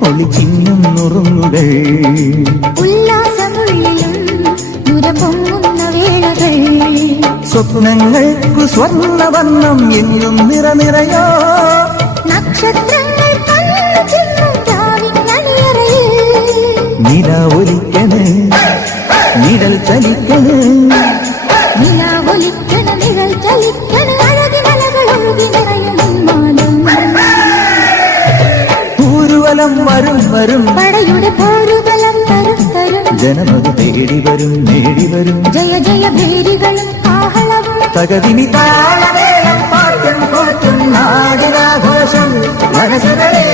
ഒളിച്ചിന്നും നുറുങ്ങുകൾ ഉല്ലാസമുള്ളിലും നുരപൊങ്ങുന്ന വേളകൾ സ്വപ്നങ്ങൾക്കു സ്വർണ്ണവർണ്ണം എങ്ങും നിറനിറയോ നക്ഷത്രങ്ങൾ നില ഒലിക്കണ് നിഴൽ ചലിക്കണ് നിഴൽ ചലിക്കണ് അഴകിനലകളൊഴുകി നിറയും പൂരുവലം വരും വരും പടയുടെ പോരുബലം തരും തരും ജനമത് തേടി വരും നേടി വരും ജയ ജയ ഭേരികളും ആഹളവും തകതിനി താളമേളം പാട്ടും കൂട്ടും നാടിനാഘോഷം മനസ്സുകളെ